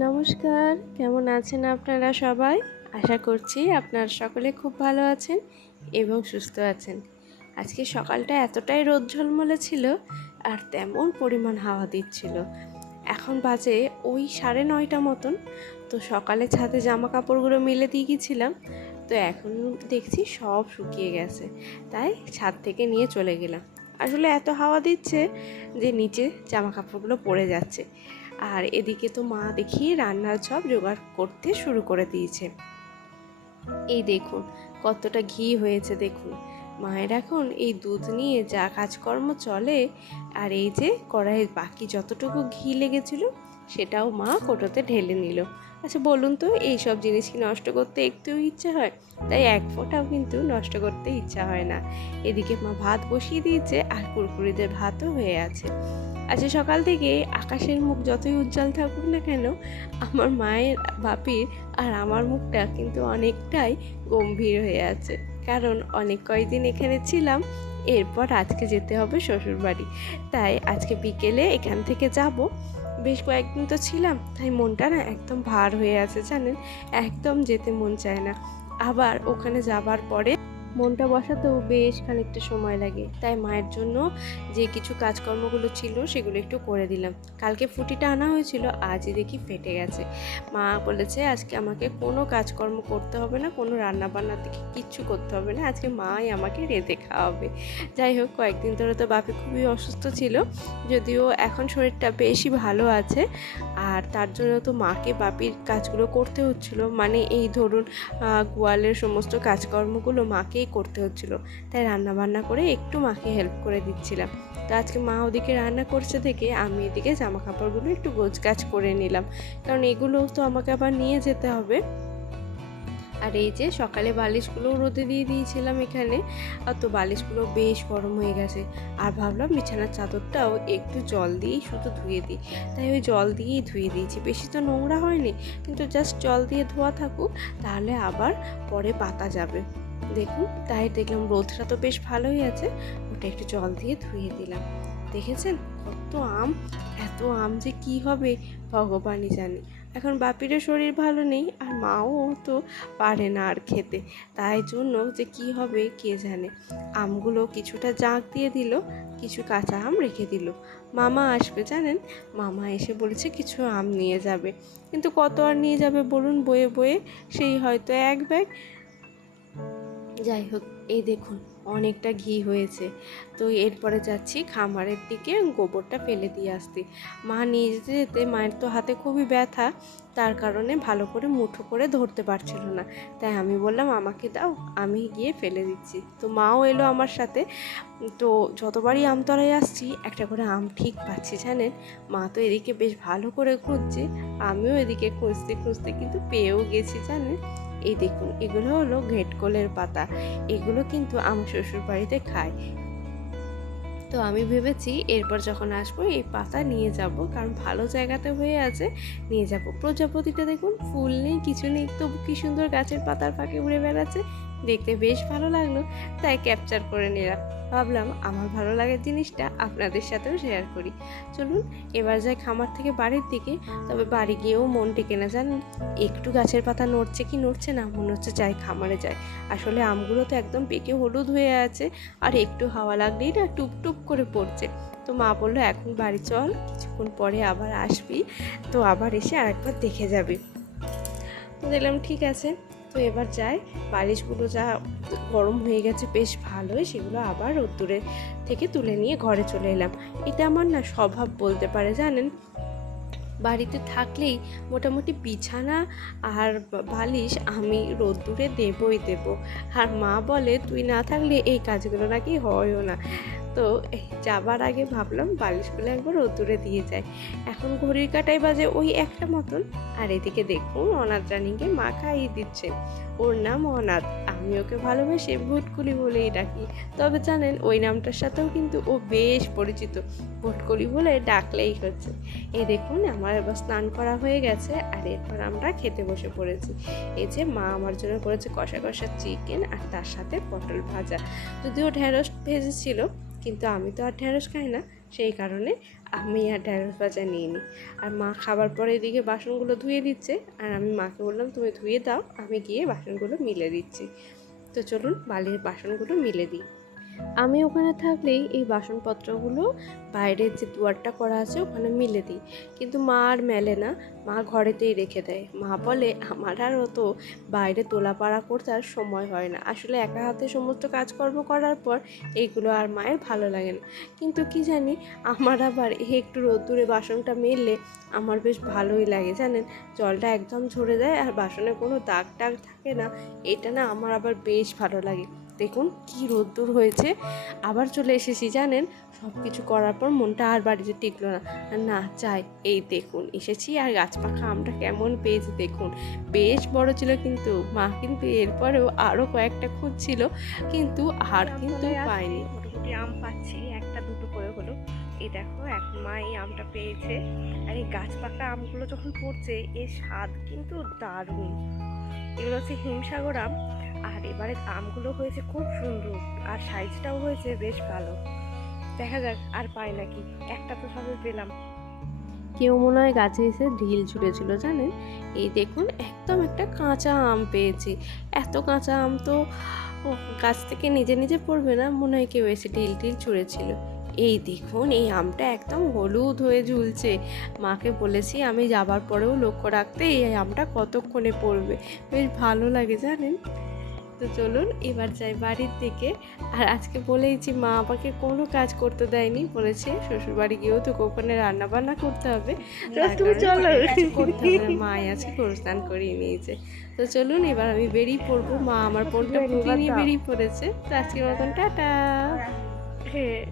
নমস্কার, কেমন আছেন আপনারা সবাই? আশা করছি আপনারা সকলে খুব ভালো আছেন এবং সুস্থ আছেন। আজকে সকালটা এতটাই রোদ ঝলমলে ছিল আর তেমন পরিমাণ হাওয়া দিচ্ছিল। এখন বাজে ওই 9:30 মতন। তো সকালে ছাদে জামা কাপড়গুলো মেলে দিয়ে গেছিলাম, তো এখন দেখছি সব শুকিয়ে গেছে। তাই ছাদ থেকে নিয়ে চলে গেলাম। আসলে এত হাওয়া দিচ্ছে যে নিচে জামা কাপড়গুলো পড়ে যাচ্ছে। আর এদিকে তো মা দেখি রান্নার সব জোগাড় করতে শুরু করে দিয়েছে। এই দেখুন কতটা ঘি হয়েছে দেখুন। মায়ের এখন এই দুধ নিয়ে যা কাজকর্ম চলে। আর এই যে কড়াইয়ের বাকি যতটুকু ঘি লেগেছিল সেটাও মা কোটোতে ঢেলে নিল। আচ্ছা বলুন তো, এই সব জিনিস কি নষ্ট করতে একটুও ইচ্ছে হয়? তাই এক ফোঁটাও কিন্তু নষ্ট করতে ইচ্ছা হয় না। এদিকে মা ভাত বসিয়ে দিয়েছে আর কুরকুরিদের ভাতও হয়ে আছে। আজকে সকাল থেকে আকাশের মুখ যতই উজ্জ্বল থাকুক না কেন, আমার মায়ের, বাপির আর আমার মুখটা কিন্তু অনেকটাই গম্ভীর হয়ে আছে। কারণ অনেক কয়েকদিন এখানে ছিলাম, এরপর আজকে যেতে হবে শ্বশুরবাড়ি। তাই আজকে বিকেলে এখান থেকে যাব। বেশ কয়েকদিন তো ছিলাম, তাই মনটা না একদম ভার হয়ে আছে জানেন, একদম যেতে মন চায় না। আবার ওখানে যাবার পরে মনটা বসাতেও বেশ খানিকটা সময় লাগে। তাই মায়ের জন্য যে কিছু কাজকর্মগুলো ছিল সেগুলো একটু করে দিলাম। কালকে ফুটিটা আনা হয়েছিল, আজই দেখি ফেটে গেছে। মা বলেছে আজকে আমাকে কোনো কাজকর্ম করতে হবে না, কোনো রান্নাবান্নার দিকে কিচ্ছু করতে হবে না, আজকে মাই আমাকে রেঁধে খাওয়াবে। যাই হোক, কয়েকদিন ধরে তো বাপি খুবই অসুস্থ ছিল, যদিও এখন শরীরটা বেশি ভালো আছে। আর তার জন্য তো মাকে বাপির কাজগুলো করতে হচ্ছিল, মানে এই ধরুন গোয়ালের সমস্ত কাজকর্মগুলো মাকেই করতে হচ্ছিল। তাই রান্না বান্না করে একটু মাকে হেল্প করে দিচ্ছিলাম। তো আজকে মা ওদিকে রান্না করছে থেকে আমি এদিকে জামা কাপড়গুলো একটু গোছগাছ করে নিলাম, কারণ এগুলো তো আমাকে আবার নিয়ে যেতে হবে। আর এই যে সকালে বালিশগুলো রোদে দিয়ে দিয়েছিলাম এখানে, আর তো বালিশগুলো বেশ গরম হয়ে গেছে। আর ভাবলাম বিছানার চাদরটাও একটু জল দিয়েই শুধু ধুয়ে দিই। তাই ওই জল দিয়েই ধুয়ে দিয়েছি, বেশি তো নোংরা হয়নি, কিন্তু জাস্ট জল দিয়ে ধোয়া থাকুক, তাহলে আবার পরে পাতা যাবে। দেখুন, তাই দেখলাম রোদটা তো বেশ ভালোই আছে, ওটা একটু জল দিয়ে ধুয়ে দিলাম। দেখেছেন কত আম, এত আম যে কি হবে ভগবানই জানে। এখন বাপিরও শরীর ভালো নেই, আর মাও তো পারে না আর খেতে, তাই জন্য যে কি হবে কে জানে। আমগুলো কিছুটা জাঁক দিয়ে দিল, কিছু কাঁচা আম রেখে দিল। মামা আসবে জানেন, মামা এসে বলেছে কিছু আম নিয়ে যাবে, কিন্তু কত আর নিয়ে যাবে বলুন, বয়ে বয়ে সেই হয়তো এক ব্যাগ। যাই হোক, এই দেখুন অনেকটা ঘি হয়েছে। তো এরপরে যাচ্ছি খামারের দিকে গোবরটা ফেলে দিয়ে আসতে। মা নিয়ে যেতে যেতে মায়ের তো হাতে খুবই ব্যথা, তার কারণে ভালো করে মুঠো করে ধরতে পারছিল না। তাই আমি বললাম আমাকে দাও, আমি গিয়ে ফেলে দিচ্ছি। তো মাও এলো আমার সাথে। তো যতবারই আমতলায় আসছি একটা করে আম ঠিক পাচ্ছি জানেন। মা তো এদিকে বেশ ভালো করে খুঁজছে, আমিও এদিকে খুঁজতে খুঁজতে কিন্তু পেয়েও গেছি জানেন। এই দেখুন এগুলো হলো ঘেটকোলের পাতা, এগুলো কিন্তু আমার শ্বশুর বাড়িতে খায়। তো আমি ভেবেছি এরপর যখন আসবো এই পাতা নিয়ে যাব, কারণ ভালো জায়গাতে হয়ে আছে, নিয়ে যাব। প্রজাপতিটা দেখুন ফুল নেই কিছু নেই, তবু কি সুন্দর গাছের পাতার ফাঁকে উড়ে বেড়াচ্ছে, দেখতে বেশ ভালো লাগলো, তাই ক্যাপচার করে নিলাম। ভাবলাম আমার ভালো লাগার জিনিসটা আপনাদের সাথেও শেয়ার করি। চলুন এবার যাই খামার থেকে বাড়ির দিকে। তবে বাড়ি গিয়েও মন টেকে না জানেন, একটু গাছের পাতা নড়ছে কি নড়ছে না, মনে হচ্ছে যাই খামারে যায়। আসলে আমগুলো তো একদম পেকে হলুদ হয়ে আছে, আর একটু হাওয়া লাগলেই না টুপ টুপ করে পড়ছে। তো মা বললো এখন বাড়ি চল, কিছুক্ষণ পরে আবার আসবি, তো আবার এসে আরেকবার দেখে যাবি। তো দেখলাম ঠিক আছে। তো এবার যাই, বালিশগুলো যা গরম হয়ে গেছে বেশ ভালোই, সেগুলো আবার রোদ্দুরে থেকে তুলে নিয়ে ঘরে চলে এলাম। এটা আমার না স্বভাব বলতে পারে জানেন। বাড়িতে থাকলেই মোটামুটি বিছানা আর বালিশ আমি রোদ্দুরে দেবই দেব। আর মা বলে তুই না থাকলে এই কাজগুলো নাকি হয়ও না। তো যাবার আগে ভাবলাম বালিশগুলো একবার রোদ্দুরে দিয়ে যায়। এখন ঘড়ির কাঁটায় বাজে ওই 1টা মতন। আর এদিকে দেখুন অনাথ রানীকে মা খাইয়ে দিচ্ছে। ওর নাম অনাথ, আমি ওকে ভালোবেসে ভুটকুলি বলেই ডাকি। তবে জানেন ওই নামটার সাথেও কিন্তু ও বেশ পরিচিত, ভুটকুলি বলে ডাকলেই হচ্ছে। এই দেখুন আমার এবার স্নান করা হয়ে গেছে, আর এরপর আমরা খেতে বসে পড়েছি। এই যে মা আমার জন্য করেছে কষা কষা চিকেন, আর তার সাথে পটল ভাজা। যদিও ঢেঁড়স ভেজেছিল, কিন্তু আমি তো আর ঢেঁড়স খাই না, সেই কারণে আমি আর ঢ্যাঁড়স ভাজা নিইনি। আর মা খাবার পরে এদিকে বাসনগুলো ধুয়ে দিচ্ছে, আর আমি মাকে বললাম তুমি ধুয়ে দাও, আমি গিয়ে বাসনগুলো মিলে দিচ্ছি। তো চলুন বালির বাসনগুলো মিলে দিই। আমি ওখানে থাকলেই এই বাসনপত্রগুলো বাইরের যে দুয়ারটা করা আছে ওখানে মিলে দিই, কিন্তু মা আর মেলে না, মা ঘরেতেই রেখে দেয়। মা বলে আমার আর অতো বাইরে তোলাপাড়া করতে আর সময় হয় না, আসলে একা হাতে সমস্ত কাজকর্ম করার পর এইগুলো আর মায়ের ভালো লাগে না। কিন্তু কি জানি আমার আবার একটু রোদ্দুরে বাসনটা মেললে আমার বেশ ভালোই লাগে জানেন, জলটা একদম ঝরে যায় আর বাসনে কোনো দাগ টাগ থাকে না, এটা না আমার আবার বেশ ভালো লাগে। দেখুন কি রোদ্দুর হয়েছে, আবার চলে এসেছি জানেন, সব কিছু করার পর মনটা আর বাড়িতে টিকলো না, না চাই। এই দেখুন এসেছি, আর গাছ পাকা আমটা কেমন পেয়েছি দেখুন, বেশ বড় ছিল, কিন্তু মা কিন্তু এরপরেও আরও কয়েকটা খুঁজছিল, কিন্তু আর কিন্তু পাইনি। মোটামুটি আম পাচ্ছি, একটা দুটো করে হলো। এই দেখো এখন মা এই আমটা পেয়েছে, আর এই গাছ পাকা আমগুলো যখন পড়ছে এর স্বাদ কিন্তু দারুণ। এগুলো হচ্ছে হিমসাগর আম, আর এবারে আমগুলো হয়েছে খুব সুন্দর, আর সাইজটাও হয়েছে বেশ ভালো। দেখা যাক আর পাই নাকি, একটা তো সবে পেলাম। কেউ মনে হয় গাছে এসে ঢিল ছুঁড়েছিল জানেন। এই দেখুন একদম একটা কাঁচা আম পেয়েছি, এত কাঁচা আম তো গাছ থেকে নিজে নিজে পড়বে না, মনে হয় কেউ এসে ঢিল ঢিল ছুঁড়েছিল। এই দেখুন এই আমটা একদম হলুদ হয়ে ঝুলছে, মাকে বলেছি আমি যাবার পরেও লক্ষ্য রাখতে, এই আমটা কতক্ষণে পড়বে, বেশ ভালো লাগে জানেন। তো চলুন এবার যাই বাড়ির দিকে। আর আজকে বলেইছি মা আমাকে কোনো কাজ করতে দেয়নি, বলেছে শ্বশুরবাড়ি গিয়েও তো ওখানে রান্না বান্না করতে হবে, তুমি চলো করতে হবে, মাই আছে গরু স্নান করিয়ে নিয়েছে। তো চলুন এবার আমি বেরিয়ে পড়বো, মা আমার বোনটা পুঁটি নিয়ে বেরিয়ে পড়েছে। তো আজকের মতন টাটা। হ্যাঁ।